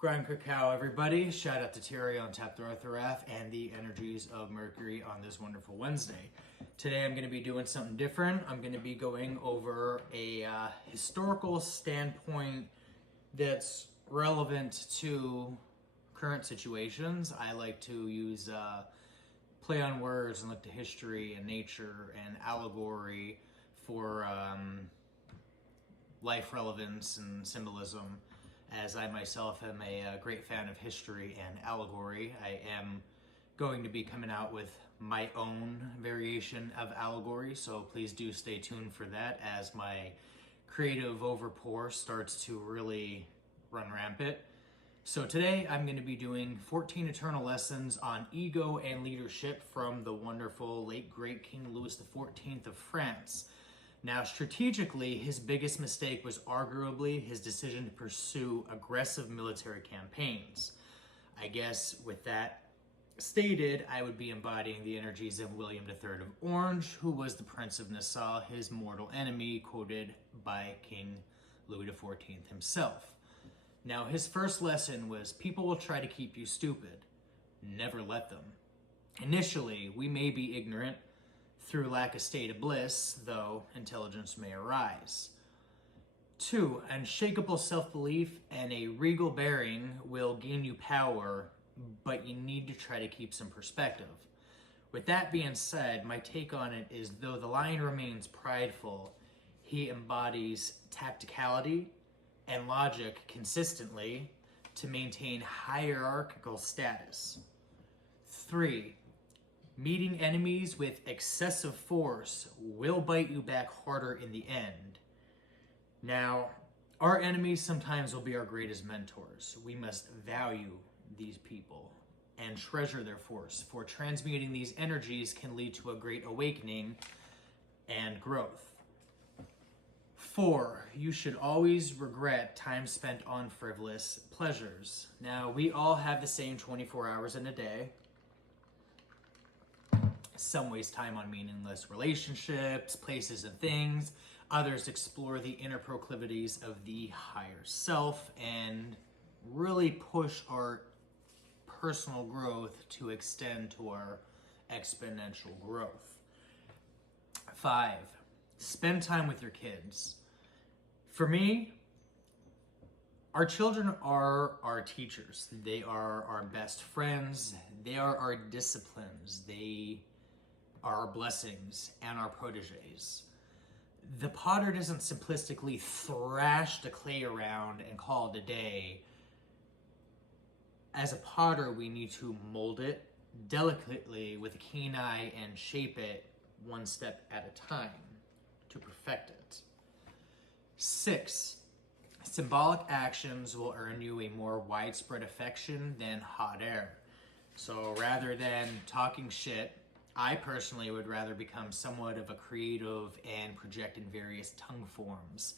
Grind Cacao, everybody. Shout out to Terry on Tap the Arthuraf and the energies of Mercury on this wonderful Wednesday. Today I'm going to be doing something different. I'm going to be going over a historical standpoint that's relevant to current situations. I like to use play on words and look to history and nature and allegory for life relevance and symbolism. As I myself am a great fan of history and allegory, I am going to be coming out with my own variation of allegory, so please do stay tuned for that as my creative overpour starts to really run rampant. So today I'm going to be doing 14 eternal lessons on ego and leadership from the wonderful late great King Louis XIV of France. Now, strategically, his biggest mistake was arguably his decision to pursue aggressive military campaigns. I guess with that stated, I would be embodying the energies of William III of Orange, who was the Prince of Nassau, his mortal enemy, quoted by King Louis XIV himself. Now, his first lesson was, people will try to keep you stupid. Never let them. Initially, we may be ignorant. Through lack of state of bliss, though, intelligence may arise. 2, unshakable self-belief and a regal bearing will gain you power, but you need to try to keep some perspective. With that being said, my take on it is, though the lion remains prideful, he embodies tacticality and logic consistently to maintain hierarchical status. 3, meeting enemies with excessive force will bite you back harder in the end. Now, our enemies sometimes will be our greatest mentors. We must value these people and treasure their force, for transmuting these energies can lead to a great awakening and growth. 4, you should always regret time spent on frivolous pleasures. Now, we all have the same 24 hours in a day. Some waste time on meaningless relationships, places, and things. Others explore the inner proclivities of the higher self and really push our personal growth to extend to our exponential growth. 5, spend time with your kids. For me, our children are our teachers. They are our best friends. They are our disciplines. They are our blessings and our proteges. The potter doesn't simplistically thrash the clay around and call it a day. As a potter, we need to mold it delicately with a keen eye and shape it one step at a time to perfect it. 6, symbolic actions will earn you a more widespread affection than hot air. So rather than talking shit, I personally would rather become somewhat of a creative and project in various tongue forms.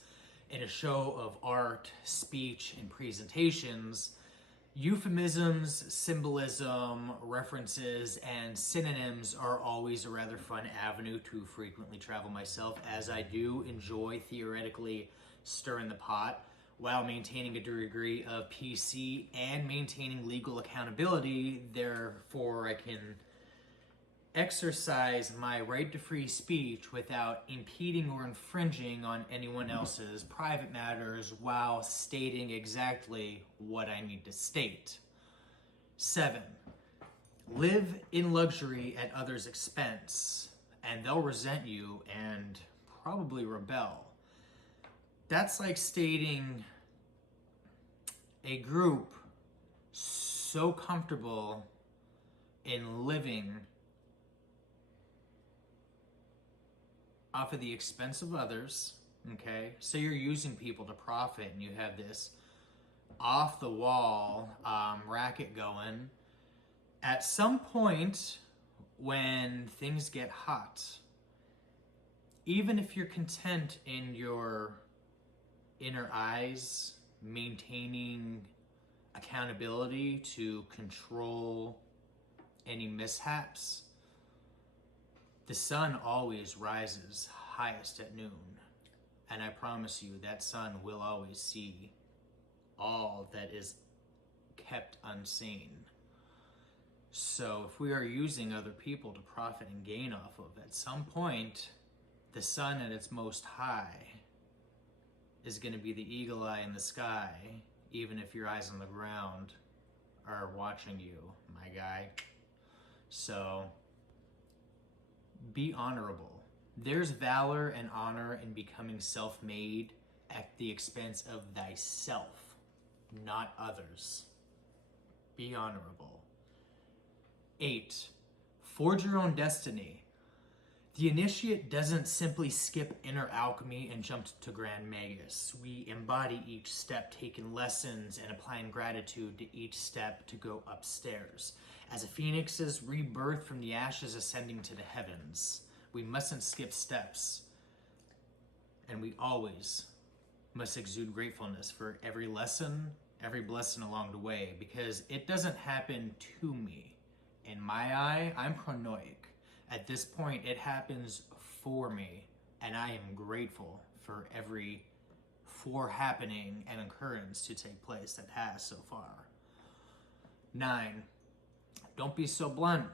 In a show of art, speech, and presentations, euphemisms, symbolism, references, and synonyms are always a rather fun avenue to frequently travel myself, as I do enjoy theoretically stirring the pot while maintaining a degree of PC and maintaining legal accountability. Therefore, I can exercise my right to free speech without impeding or infringing on anyone else's private matters while stating exactly what I need to state. 7, live in luxury at others' expense, and they'll resent you and probably rebel. That's like stating a group so comfortable in living off of the expense of others, okay? So you're using people to profit and you have this off-the-wall racket going. At some point when things get hot, even if you're content in your inner eyes, maintaining accountability to control any mishaps, the sun always rises highest at noon, and I promise you that sun will always see all that is kept unseen. So if we are using other people to profit and gain off of, at some point, the sun at its most high is going to be the eagle eye in the sky, even if your eyes on the ground are watching you, my guy. So be honorable. There's valor and honor in becoming self-made at the expense of thyself, not others. Be honorable. 8. Forge your own destiny. The initiate doesn't simply skip inner alchemy and jump to Grand Magus. We embody each step, taking lessons and applying gratitude to each step to go upstairs. As a phoenix's rebirth from the ashes ascending to the heavens, we mustn't skip steps. And we always must exude gratefulness for every lesson, every blessing along the way, because it doesn't happen to me. In my eye, I'm pronoic. At this point, it happens for me, and I am grateful for every happening and occurrence to take place that has so far. 9. Don't be so blunt.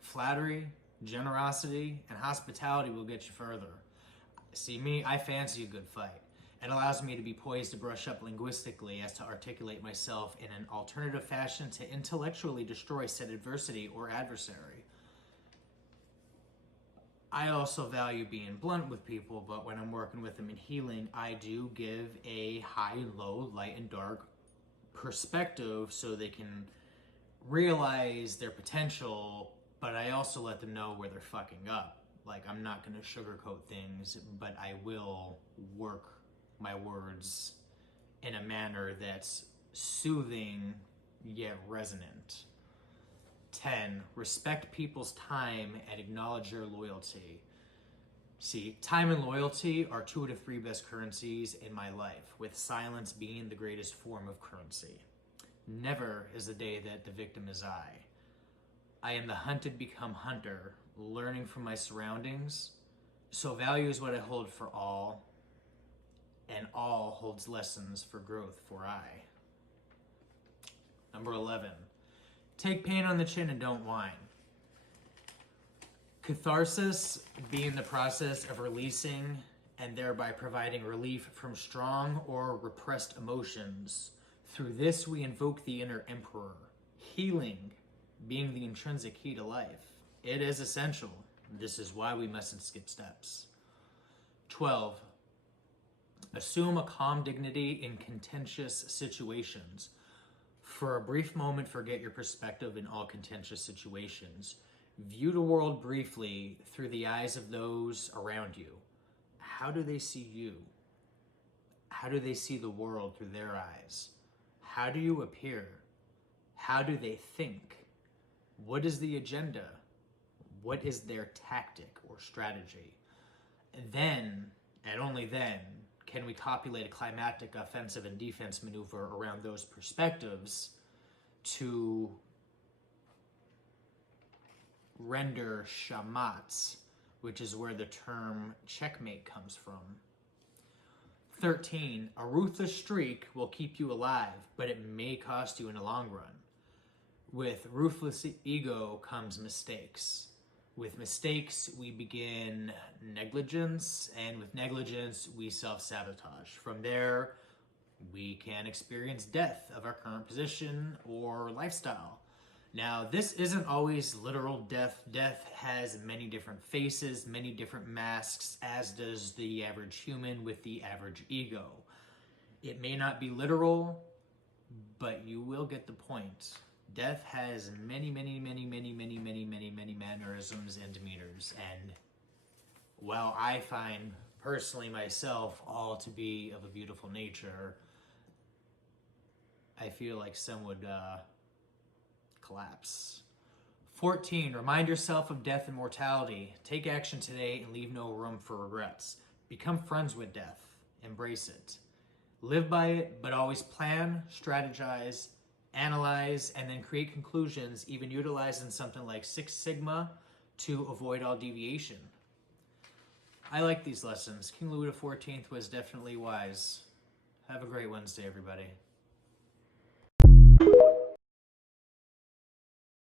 Flattery, generosity, and hospitality will get you further. See me, I fancy a good fight. It allows me to be poised to brush up linguistically as to articulate myself in an alternative fashion to intellectually destroy said adversity or adversary. I also value being blunt with people, but when I'm working with them in healing, I do give a high, low, light, and dark perspective so they can realize their potential, but I also let them know where they're fucking up. Like, I'm not going to sugarcoat things, but I will work my words in a manner that's soothing yet resonant. 10. Respect people's time and acknowledge their loyalty. See, time and loyalty are 2 of the 3 best currencies in my life, with silence being the greatest form of currency. Never is the day that the victim is I. I am the hunted become hunter, learning from my surroundings. So value is what I hold for all, and all holds lessons for growth for I. Number 11. Take pain on the chin and don't whine. Catharsis being the process of releasing and thereby providing relief from strong or repressed emotions. Through this, we invoke the inner emperor. Healing being the intrinsic key to life. It is essential. This is why we mustn't skip steps. 12. Assume a calm dignity in contentious situations. For a brief moment, forget your perspective in all contentious situations. View the world briefly through the eyes of those around you. How do they see you? How do they see the world through their eyes? How do you appear? How do they think? What is the agenda? What is their tactic or strategy? And then, and only then, can we copulate a climactic offensive and defense maneuver around those perspectives to render shamats, which is where the term checkmate comes from. 13. A ruthless streak will keep you alive, but it may cost you in the long run. With ruthless ego comes mistakes. With mistakes, we begin negligence, and with negligence, we self-sabotage. From there, we can experience death of our current position or lifestyle. Now, this isn't always literal death. Death has many different faces, many different masks, as does the average human with the average ego. It may not be literal, but you will get the point. Death has many mannerisms and demeanors, and while I find personally myself all to be of a beautiful nature, I feel like some would collapse. 14. Remind yourself of death and mortality. Take action today and leave no room for regrets. Become friends with death. Embrace it. Live by it, but always plan, strategize, analyze, and then create conclusions, even utilizing something like Six Sigma to avoid all deviation. I like these lessons. King Louie XIV was definitely wise. Have a great Wednesday, everybody.